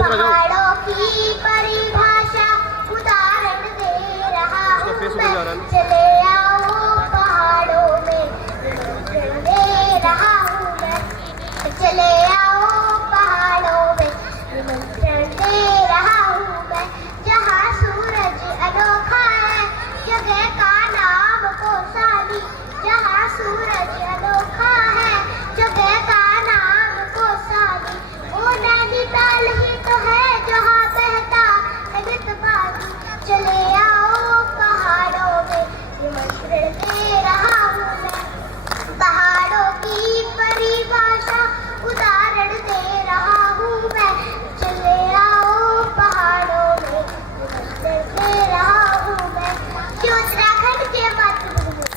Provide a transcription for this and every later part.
पहाड़ों की परिभाषा उदाहरण दे रहा हूँ मैं, चले आओ पहाड़ों में दे रहा हूँ मैं, चले आओ पहाड़ों में निमंत्रण दे रहा हूँ मैं। जहाँ सूरज अनोखा है जगह का नाम कौसानी, जहाँ सूरज अनोखा है जगह का नाम कौसानी, वो नैनीताल ही तो है जहाँ बहता है गिद्धबाजी। चले आओ पहाड़ों में निमंत्रण दे रहा हूँ मैं, पहाड़ों की परिभाषा उदाहरण दे रहा हूँ मैं, चले आओ पहाड़ों में निमंत्रण दे रहा हूँ मैं। जो उत्तराखंड के मातृभूमि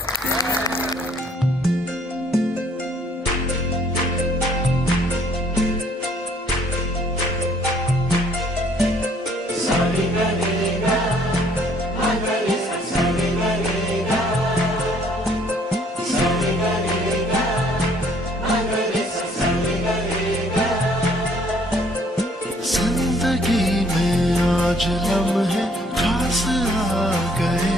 जिंदगी में आज लम्हे खास आ गए,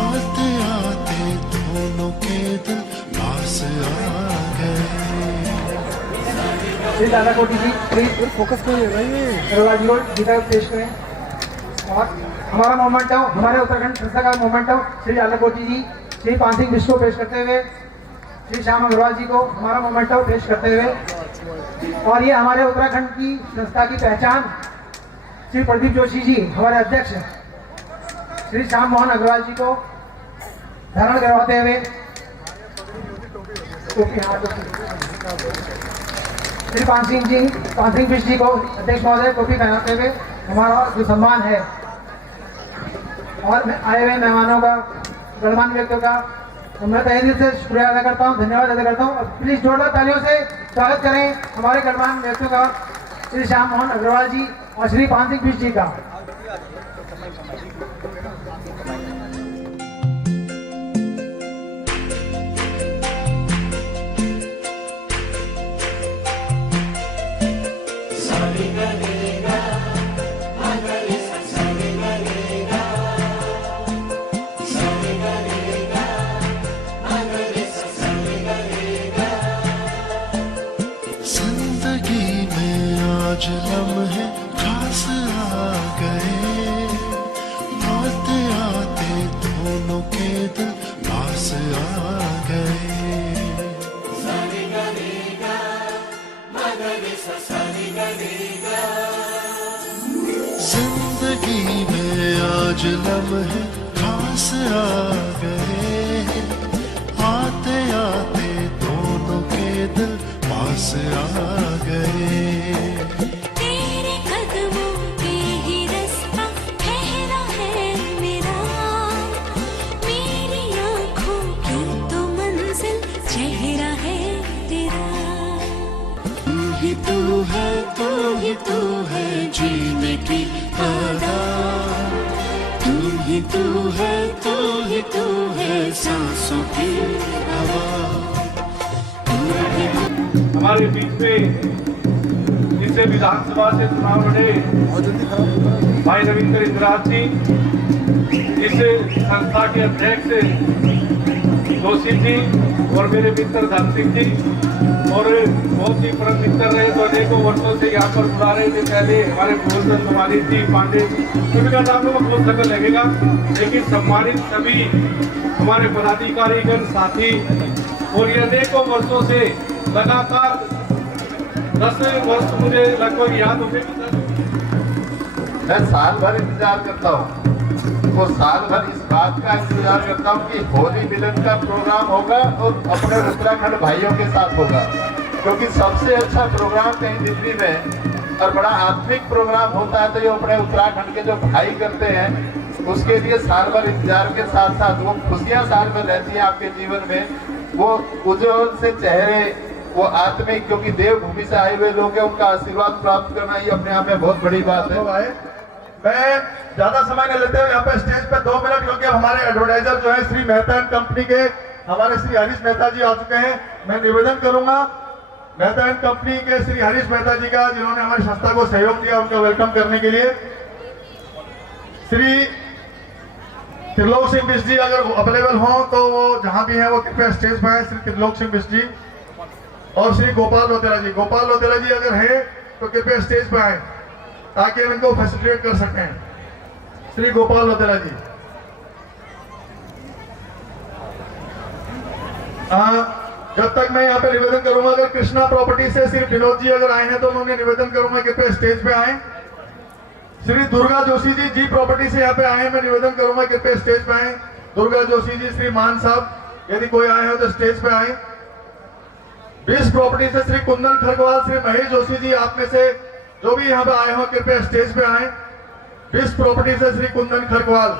आते आते दोनों के दिल पास आ गए। श्री दादा कोटी जी प्लीज फोकस करिए अरोड़ा जी को गीता पेश करें। और हमारा मोमेंट है, हमारे उत्तराखंड संस्था का मोमेंट है, श्री दादा कोटी जी श्री पान सिंह बिष्ट को पेश करते हुए श्री श्याम अग्रवाल जी को हमारा मोमेंट पेश करते हुए, और ये हमारे उत्तराखंड की संस्था की पहचान श्री प्रदीप जोशी जी हमारे अध्यक्ष श्री श्याम मोहन अग्रवाल जी को धारण करवाते हुए श्री पान सिंह बिष्ट जी को अध्यक्ष महोदय टोपी पहनाते हुए हमारा जो सम्मान है, और आए हुए मेहमानों का गणमान्य व्यक्तियों का मैं तहे दिल से शुक्रिया अदा करता हूँ, धन्यवाद अदा करता हूँ। प्लीज जोरदार तालियों से स्वागत करें हमारे गणमान्य व्यक्तियों का श्री श्याम मोहन अग्रवाल जी और श्री पान सिंह बिष्ट जी का। जिंदगी में आज लम्हे खास आ गए, आते आते दोनों के दिल पास आ गए। जिंदगी में आज लम्हे खास आ गए, आते आते दोनों के दिल पास आ गए। तेरे कदमों पे ही रास्ता ठहरा है मेरा, मेरी आँखों की तो मंजिल चेहरा है तेरा। तू ही तू है, तू ही तू है जीने की आदत, तू ही तू है, तू ही तू है सांसों की हवा। हमारे बीच में जिससे विधानसभा से चुनाव लड़े भाई रविंद्र इंद्राज जी, इस संस्था के अध्यक्ष जोशी जी और मेरे मित्र धन सिंह जी, और बहुत ही परम मित्र रहे तो अनेकों वर्षों से यहाँ पर बुला रहे थे। पहले हमारे भूषण कुमारी जी पांडे जी, उनका नाम को बहुत समय लगेगा, लेकिन सम्मानित सभी हमारे पदाधिकारीगण साथी, और ये अनेकों वर्षों से लगातार 10 वर्ष मुझे लगभग याद होते हैं। मैं साल भर इंतजार करता हूँ, वो साल भर इस बात का इंतजार करता हूँ कि होली मिलन का प्रोग्राम होगा और अपने उत्तराखंड भाइयों के साथ होगा, क्योंकि सबसे अच्छा प्रोग्राम कहीं दिल्ली में और बड़ा आत्मिक प्रोग्राम होता है तो ये अपने उत्तराखंड के जो भाई करते हैं उसके लिए साल भर इंतजार के साथ साथ वो खुशियाँ साल भर रहती हैं आपके जीवन में, वो उज्जवल से चेहरे, वो आत्मिक, क्योंकि देवभूमि से आए हुए लोग हैं, उनका आशीर्वाद प्राप्त करना ये अपने आप में बहुत बड़ी बात है। मैं ज्यादा समय नहीं लेते हुए यहाँ पे स्टेज पे 2 मिनट, क्योंकि हमारे एडवर्टाइजर जो है श्री मेहता एंड कंपनी के हमारे श्री हरीश मेहता जी आ चुके हैं। मैं निवेदन करूंगा मेहता एंड कंपनी के श्री हरीश मेहता जी का, जिन्होंने हमारी संस्था को सहयोग दिया, उनका वेलकम करने के लिए श्री त्रिलोक सिंह बिष्ट जी अगर अवेलेबल हो तो वो जहां भी है वो कृपया स्टेज पर है। श्री त्रिलोक सिंह बिष्ट जी और श्री गोपाल लोतेरा जी, गोपाल लोतेरा जी अगर है तो कृपया स्टेज पर आए ताकि हम इनको फैसिलिटेट कर सकें। श्री गोपाल लोतेरा जी, जब तक मैं यहाँ पे निवेदन करूंगा, अगर कृष्णा प्रॉपर्टी से श्री विनोद जी अगर आए हैं तो उन्होंने निवेदन करूंगा कृपया स्टेज पे आए। श्री दुर्गा जोशी जी जी प्रॉपर्टी से यहाँ पे आए हैं, मैं निवेदन करूंगा कृपया स्टेज पे आए। दुर्गा जोशी जी, श्री मान साहब यदि कोई आए हो तो स्टेज पे आए। 20 प्रॉपर्टी से श्री कुंदन खरगवाल, श्री महेश जोशी जी, आप में से जो भी यहाँ पे आए हो कृपया स्टेज पे आए। 20 प्रॉपर्टी से श्री कुंदन खरगवाल।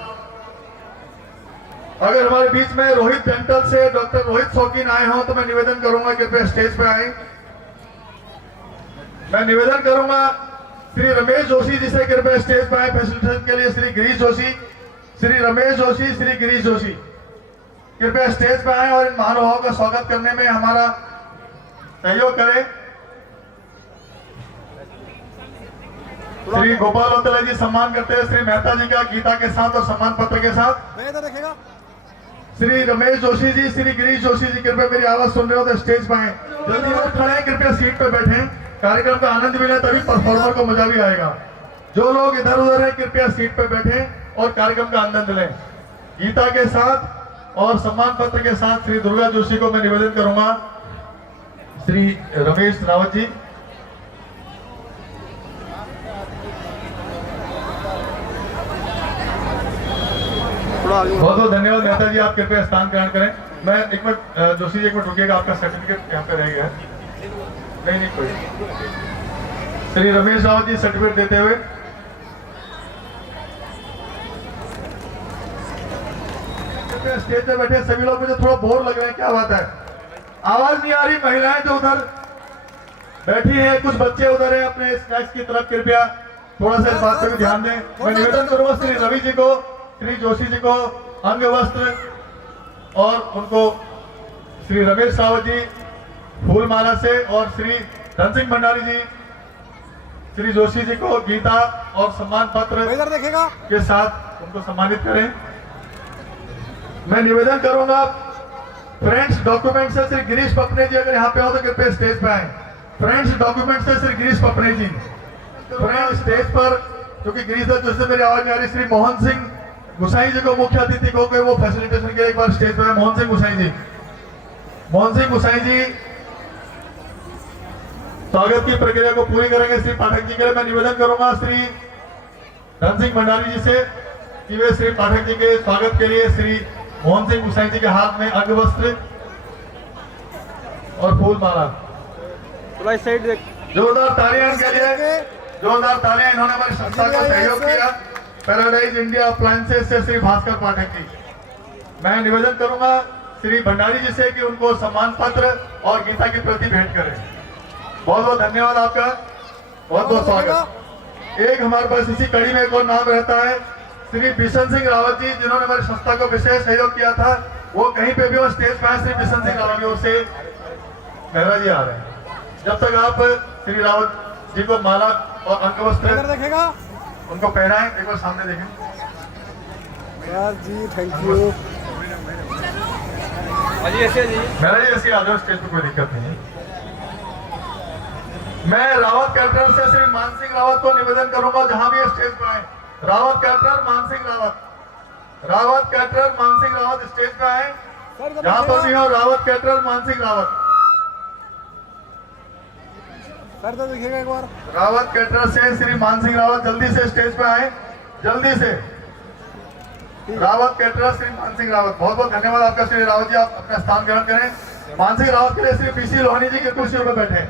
अगर हमारे बीच में रोहित डेंटल से डॉक्टर रोहित शौकीन आए हो तो मैं निवेदन करूंगा कृपया स्टेज पे आए। मैं निवेदन करूंगा श्री रमेश जोशी जी से कृपया स्टेज पर आए फैसिलिटेशन के लिए। श्री गिरीश जोशी, श्री रमेश जोशी, श्री गिरीश जोशी कृपया स्टेज पर आए और इन महानुभावों का स्वागत करने में हमारा सहयोग करें। श्री गोपाल लोतेरा जी सम्मान करते हैं श्री मेहता जी का गीता के साथ और सम्मान पत्र के साथ। श्री रमेश जोशी जी, श्री गिरीश जोशी जी कृपया मेरी आवाज सुन रहे हो तो स्टेज पर आए। जल्दी और खड़े कृपया सीट पर बैठे, कार्यक्रम का आनंद मिले तभी परफॉर्मर को मजा भी आएगा। जो लोग इधर उधर हैं कृपया सीट पर बैठे और कार्यक्रम का आनंद लें। गीता के साथ और सम्मान पत्र के साथ श्री दुर्गा जोशी को मैं निवेदन करूंगा। श्री रमेश रावत जी, बहुत बहुत धन्यवाद। मेहता जी आप कृपया स्थान ग्रहण करें। मैं एक मिनट, जोशी जी एक मिनट रुकिएगा, आपका सर्टिफिकेट यहाँ पे रह गया है। नहीं कोई। श्री रमेश रावत जी सर्टिफिकेट देते हुए स्टेज पे बैठे सभी लोग, मुझे थोड़ा बोर लग रहा है, क्या बात है, आवाज नहीं आ रही। महिलाएं जो उधर बैठी हैं, कुछ बच्चे उधर हैं अपने स्नैक्स की तरफ, कृपया थोड़ा सा इस बात पर भी ध्यान दें। मैं निवेदन करूंगा श्री रवि जी को, श्री जोशी जी को अंग वस्त्र और उनको श्री रमेश रावत जी फूलमाला से और श्री धन सिंह भंडारी जी, श्री जोशी जी को गीता और सम्मान पत्र के साथ उनको सम्मानित करें। मैं निवेदन करूंगा फ्रेंड्स डॉक्यूमेंट से श्री गिरीश पपने जी अगर यहाँ पे हो तो कृपया स्टेज पे आए। फ्रेंड्स डॉक्यूमेंट से श्री गिरीश पपने जी फ्रेंड्स स्टेज पर, क्योंकि गिरीश जोशी मेरी आवाज में आ रही। श्री मोहन सिंह गुसाई जी को मुख्य अतिथि को वो फैसिलिटेशन के लिए एक बार स्टेज पर है। मोहन सिंह गुसाई जी, मोहन सिंह गुसाई जी स्वागत की प्रक्रिया को पूरी करेंगे। श्री पाठक जी के लिए मैं निवेदन करूंगा श्री धन सिंह भंडारी जी से कि वे श्री पाठक जी के स्वागत के लिए श्री मोहन सिंह गुसाई जी के हाथ में अंग वस्त्र और फूल माला। जोरदार तालियां इनके लिए, जोरदार तालियां। इन्होंने हमारी संस्था को सहयोग किया। पैराडाइज इंडिया अप्लायंसेस से श्री भास्कर पाठक जी। मैं निवेदन करूंगा श्री भंडारी जी से कि उनको सम्मान पत्र और गीता की प्रति भेंट करें। बहुत बहुत धन्यवाद आपका, बहुत बहुत स्वागत। एक हमारे पास इसी कड़ी में एक और नाम रहता है श्री बिशन सिंह रावत जी, जिन्होंने हमारी संस्था को विशेष सहयोग किया था। वो कहीं पे भी वो स्टेज पर श्री बिशन सिंह रावत जी से मेहरा जी आ रहे हैं। जब तक आप श्री रावत जी को माला और अंग वस्त्र देखेगा उनको पहनाएं, एक बार सामने देखें जी। Thank you. मेहरा जी ऐसी आ जाओ स्टेज पर, कोई दिक्कत नहीं। मैं रावत कैटरर से श्री मान सिंह रावत को निवेदन करूंगा जहां भी स्टेज पर आए। रावत कैटरर मान सिंह रावत, रावत कैटरर मान सिंह रावत स्टेज पे आए जहां पर भी हो। रावत कैटरर मान सिंह रावत, करते देखिएगा एक बार। रावत कैटरर्स से श्री मान सिंह रावत जल्दी से स्टेज पे आए, जल्दी से। रावत कैटरर्स श्री मान सिंह रावत, बहुत बहुत धन्यवाद आपका श्री रावत जी, आप अपना स्थान ग्रहण करें। मान सिंह रावत के लिए श्री पीसी लोहानी जी की कुर्सियों पर बैठे।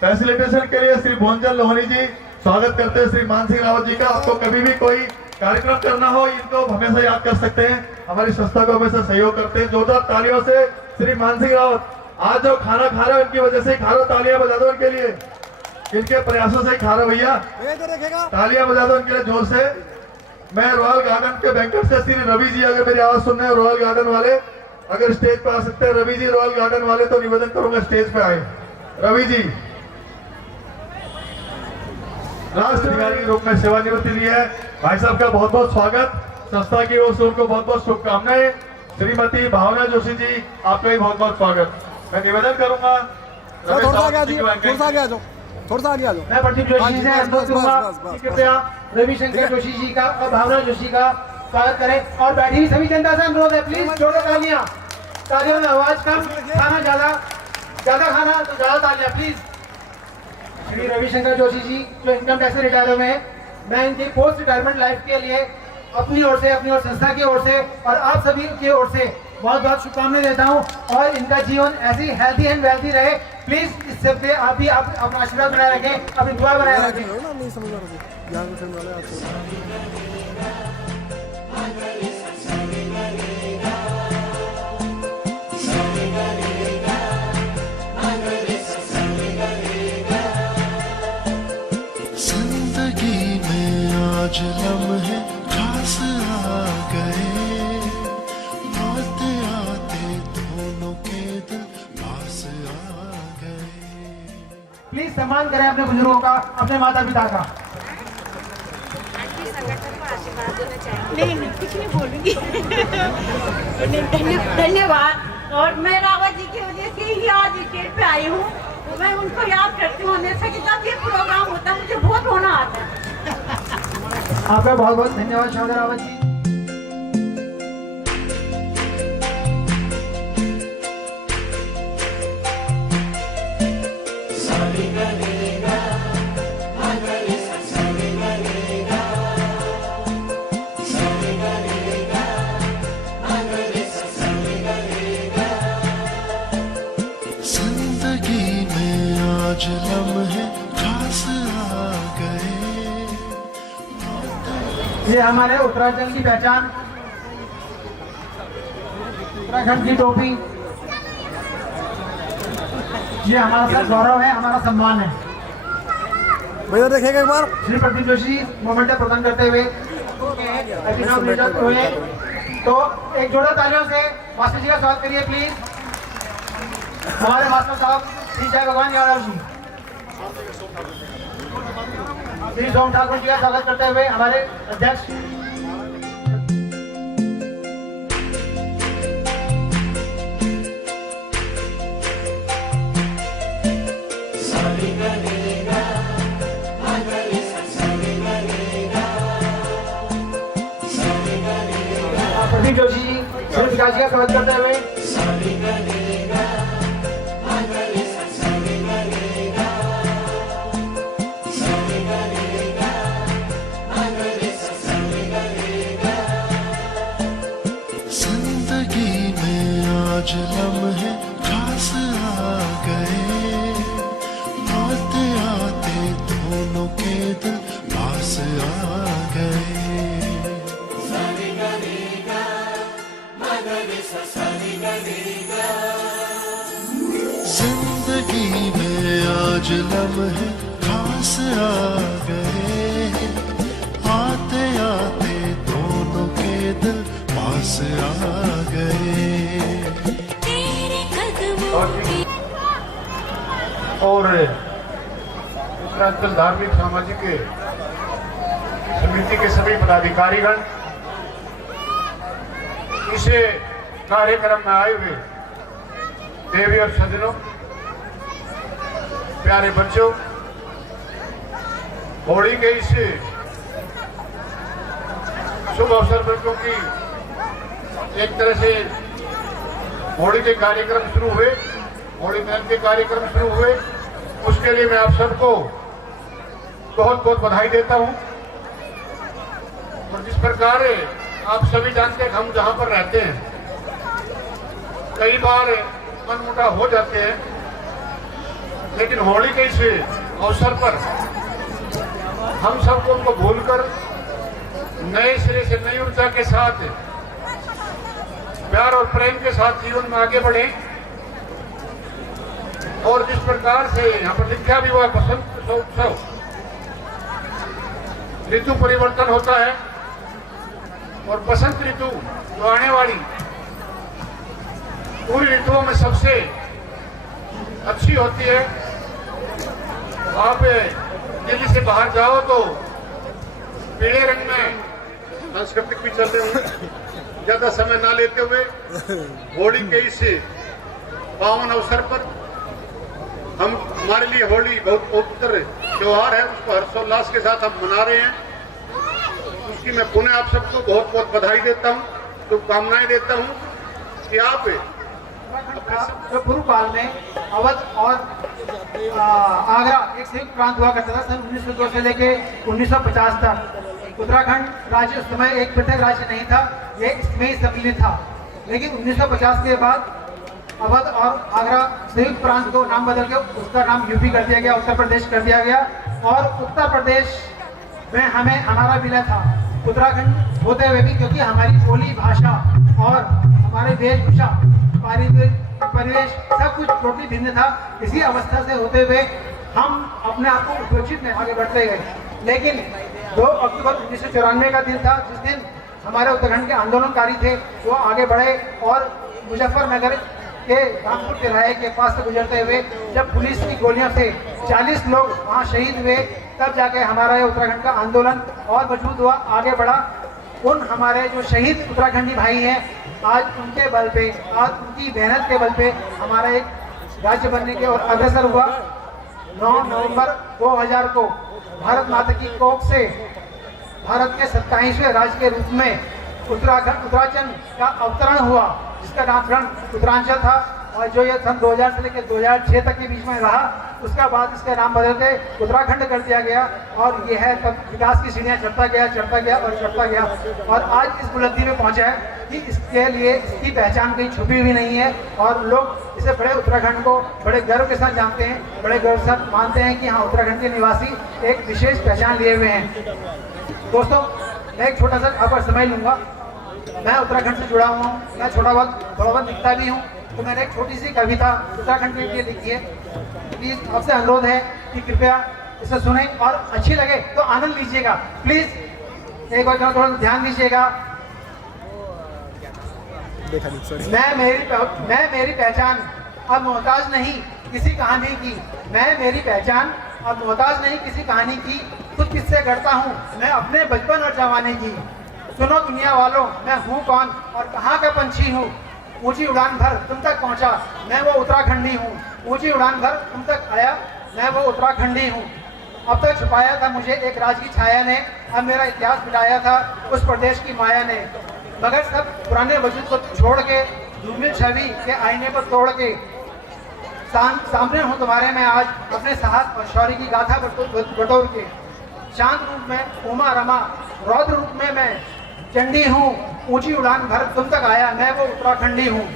फैसिलिटेशन के लिए श्री भोंजल लोहानी जी स्वागत करते हैं श्री मान सिंह रावत जी का। आपको कभी भी कोई कार्यक्रम करना हो इनको हमेशा याद कर सकते हैं, हमारी संस्था को हमेशा सहयोग करते हैं। जोरदार तालियों से श्री मान सिंह रावत, आज जो खाना खा रहे हो इनकी वजह से खा रहे हो, तालियां बजा दो इनके लिए, इनके प्रयासों से खा रहे हो भैया, तालियां बजा दो इनके लिए जोर से। मैं रॉयल गार्डन के बैंकर से श्री रवि जी, अगर मेरी आवाज सुन रहे हैं रॉयल गार्डन वाले, अगर स्टेज पे आ सकते हैं रवि जी रॉयल गार्डन वाले, तो निवेदन करूंगा स्टेज पे आए रवि जी। राष्ट्र अधिकारी के रूप में सेवानिवृत्ति ली है भाई साहब का बहुत बहुत स्वागत, संस्था की ओर से उनको बहुत बहुत शुभकामनाएं। श्रीमती भावना जोशी जी आपका भी बहुत बहुत स्वागत। मैं निवेदन करूंगा थोड़ा सा आगे आ जाओ, थोड़ा सा आगे आ जाओ, थोड़ा सा आगे आ जाओ। मैं प्रदीप जोशी जी से अनुरोध करूंगा कि कृपया रविशंकर जोशी जी का और भावना जोशी का स्वागत करें। और बैठी हुई सभी जनता से अनुरोध है, प्लीज जोड़ो तालियां, तालियों में आवाज कम, खाना ज्यादा, ज्यादा खाना तो ज्यादा तालियां प्लीज। श्री रविशंकर जोशी जी जो इनकम टैक्स से रिटायर हुए हैं, मैं इनकी पोस्ट रिटायरमेंट लाइफ के लिए अपनी ओर से, अपनी और संस्था की ओर से और आप सभी की ओर से बहुत बहुत शुभकामनाएं देता हूं और इनका जीवन ऐसी हेल्थी एंड वेल्थी रहे। प्लीज इससे पे आप भी आप अपना आशीर्वाद बनाए रखें, अपनी दुआ बनाए रखें। नहीं समझ रहा जिंदगी में आज लम्हे खास आ गए, आते आते दोनों के दिल पास आ गए। प्लीज सम्मान करें अपने बुजुर्गों का, अपने माता पिता का। संगठन को आशीर्वाद देना चाहिए। नहीं कुछ नहीं बोलूंगी। धन्यवाद। और मैं रावत जी की वजह से ही आज स्टेज पे आई हूँ, मैं उनको याद करती हूँ हमेशा कि जब ये प्रोग्राम होता है मुझे बहुत रोना आता है। आपका बहुत बहुत धन्यवाद शौर्य रावत जी। जिंदगी में आज लम्हे खास आ गए। ये हमारे उत्तराखंड की पहचान, उत्तराखंड की टोपी, ये हमारा गौरव है, हमारा सम्मान है। भैया देखिएगा एक बार। श्री प्रदीप जोशी मोमेंट प्रदान करते हुए हुए, तो एक जोड़ा तालियों से मास्टर जी का स्वागत करिए प्लीज। हमारे मास्टर साहब श्री जय भगवान यादव जी, श्री सोम ठाकुर जी का स्वागत करते हुए हमारे अध्यक्ष प्रदीप जोशी जी, श्री विकास जी का स्वागत करते हुए जिंदगी में आज लम्हे खास आ गए, आते आते दोनों के दिल पास आ गए। जिंदगी में आज लम्हे खास आ गए, आते आते दोनों के दिल पास आ गए। तेरे कदमों की और उत्तरांचल धार्मिक सामाजिक समिति के सभी पदाधिकारीगण, इसे कार्यक्रम में आए हुए देवी और सज्जनों, प्यारे बच्चों, होली के इस शुभ अवसर पर, क्योंकि एक तरह से होली के कार्यक्रम शुरू हुए, होली दहन के कार्यक्रम शुरू हुए, उस इसके लिए मैं आप सबको बहुत बहुत बधाई देता हूं। और जिस प्रकार आप सभी जानते हैं, हम जहां पर रहते हैं कई बार मनमुटाव हो जाते हैं, लेकिन होली के इस अवसर पर हम सबको उनको भूलकर नए सिरे से नई ऊर्जा के साथ प्यार और प्रेम के साथ जीवन में आगे बढ़े। और जिस प्रकार से यहाँ पर लिखा भी हुआ बसंत उत्सव, ऋतु परिवर्तन होता है और बसंत ऋतु जो आने वाली पूरी ऋतुओं में सबसे अच्छी होती है। आप दिल्ली से बाहर जाओ तो पीले रंग में सांस्कृतिक भी चलते हुए, ज्यादा समय ना लेते हुए होली के इस पावन अवसर पर हमारे लिए होली बहुत पवित्र त्योहार है, उसको हर्षोल्लास के साथ हम मना रहे हैं। उसकी मैं पुनः आप सबको बहुत बहुत बधाई देता हूँ, शुभकामनाएं देता हूँ कि आप जो पूर्व काल में अवध और आगरा एक संयुक्त प्रांत हुआ करता था सन 1902 से लेके 1950 तक। उत्तराखंड राज्य उस समय एक पृथक राज्य नहीं था, ये इसमें सम्मिलित था। लेकिन 1950 के बाद अवध और आगरा संयुक्त प्रांत को नाम बदल के उसका नाम यूपी कर दिया गया, उत्तर प्रदेश कर दिया गया। और उत्तर प्रदेश में हमारा विलय था उत्तराखंड होते हुए भी, क्योंकि हमारी बोली, भाषा और हमारे वेशभूषा, परिवेश सब कुछ टोटली भिन्न था। इसी अवस्था से होते हुए हम अपने आप को उपयोजित में आगे बढ़ते गए। लेकिन 2 अक्टूबर 1994 का दिन था, जिस दिन हमारे उत्तराखंड के आंदोलनकारी थे वो आगे बढ़े और मुजफ्फरनगर के रामपुर तिराहे के पास से गुजरते हुए जब पुलिस की गोलियों से 40 लोग वहाँ शहीद हुए, तब जाके हमारा ये उत्तराखंड का आंदोलन और मजबूत हुआ, आगे बढ़ा। उन हमारे जो शहीद उत्तराखंडी भाई हैं, आज उनके बल पे, आज उनकी मेहनत के बल पे हमारा एक राज्य बनने के और अग्रसर हुआ। 9 नवंबर 2000 को भारत माता की कोख से भारत के 27वें राज्य के रूप में उत्तराखंड का अवतरण हुआ, जिसका नामकरण उत्तरांचल था। और जो ये सन 2000 से लेकर 2006 तक के बीच में रहा, उसका बाद इसका नाम बदल के उत्तराखंड कर दिया गया। और ये है तब विकास की सीढ़ियाँ चढ़ता गया और चढ़ता गया और आज इस बुलंदी में पहुंचा है कि इसके लिए इसकी पहचान कहीं छुपी हुई नहीं है। और लोग इसे बड़े उत्तराखंड को बड़े गर्व के साथ जानते हैं, बड़े गर्व के साथ मानते हैं कि हाँ, उत्तराखंड के निवासी एक विशेष पहचान लिए हुए हैं। दोस्तों, मैं एक छोटा सा आपका समय लूँगा। मैं उत्तराखंड से जुड़ा हुआ हूँ, मैं थोड़ा बहुत लिखता भी हूँ, तो मैंने एक छोटी सी कविता उत्तराखंड के लिए लिखी है। प्लीज़ आपसे अनुरोध है कि कृपया इसे सुने और अच्छी लगे तो आनंद लीजिएगा। प्लीज़ एक बार थोड़ा ध्यान दीजिएगा। मैं मेरी पहचान अब मोहताज नहीं किसी कहानी की, मैं मेरी पहचान अब मोहताज नहीं किसी कहानी की, खुद किससे गढ़ता हूँ मैं अपने बचपन और जवानी की। सुनो दुनिया वालों, मैं हूँ कौन और कहाँ का पंछी हूँ, ऊंची उड़ान भर तुम तक पहुँचा मैं वो उत्तराखंडी हूँ, ऊंची उड़ान भर तुम तक आया मैं वो उत्तराखंडी हूँ। अब तक छुपाया था मुझे एक राज की छाया ने, अब मेरा इतिहास मिटाया था उस प्रदेश की माया ने। मगर सब पुराने वजूद को छोड़ के, धूमिल छवि के आईने पर तोड़ के, सामने हूँ तुम्हारे मैं आज अपने साहस और शौर्य की गाथा बटोर के। शांत रूप में उमा रमा, रौद्र रूप में मैं चंडी हूँ, ऊंची उड़ान भर तुम तक आया मैं वो उत्तराखंडी हूँ।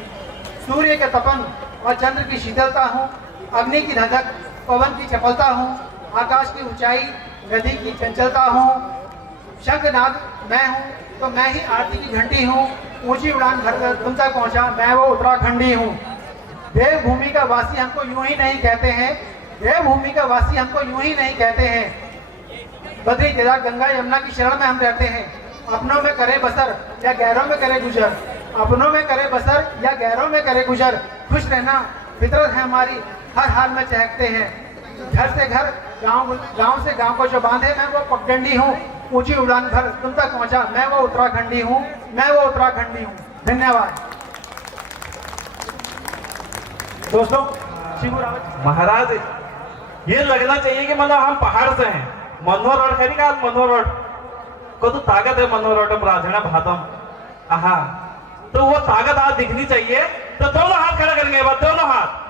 सूर्य के तपन और चंद्र की शीतलता हूँ, अग्नि की धधक पवन की चपलता हूँ, आकाश की ऊंचाई नदी की चंचलता हूँ। शंखनाद मैं हूँ तो मैं ही आरती की घंटी हूँ, ऊंची उड़ान भर तुम तक पहुँचा मैं वो उत्तराखंडी हूँ। देवभूमि का वासी हमको यूं ही नहीं कहते हैं, देवभूमि का वासी हमको यूं ही नहीं कहते हैं। बद्री केदार गंगा यमुना की शरण में हम रहते हैं, अपनों में करे बसर या गैरों में करे गुजर, अपनों में करे बसर या गैरों में करे गुजर। खुश रहना फितरत है हमारी, हर हाल में चहकते हैं। घर से घर, गांव से गांव को जो बांधे मैं वो पगडंडी हूँ, ऊंची उड़ान भर तुम तक पहुँचा मैं वो उत्तराखंडी हूँ, मैं वो उत्तराखंडी हूँ। धन्यवाद दोस्तों। महाराज, ये लगना चाहिए कि मतलब हम पहाड़ से हैं। मनोहर रोड खरी का मनोहर रोड को तो ताकत है, मनोहर रोड राजणा भातम, आहा, तो वो ताकत आज दिखनी चाहिए। तो दोनों हाथ खड़ा करेंगे, दोनों हाथ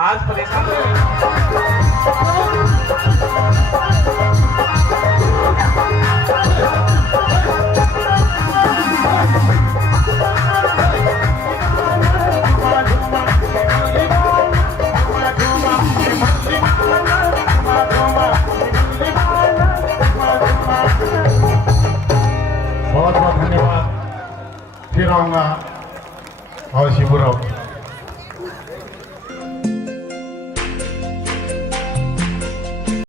आज परेशान फिर आऊँगा और शिवराव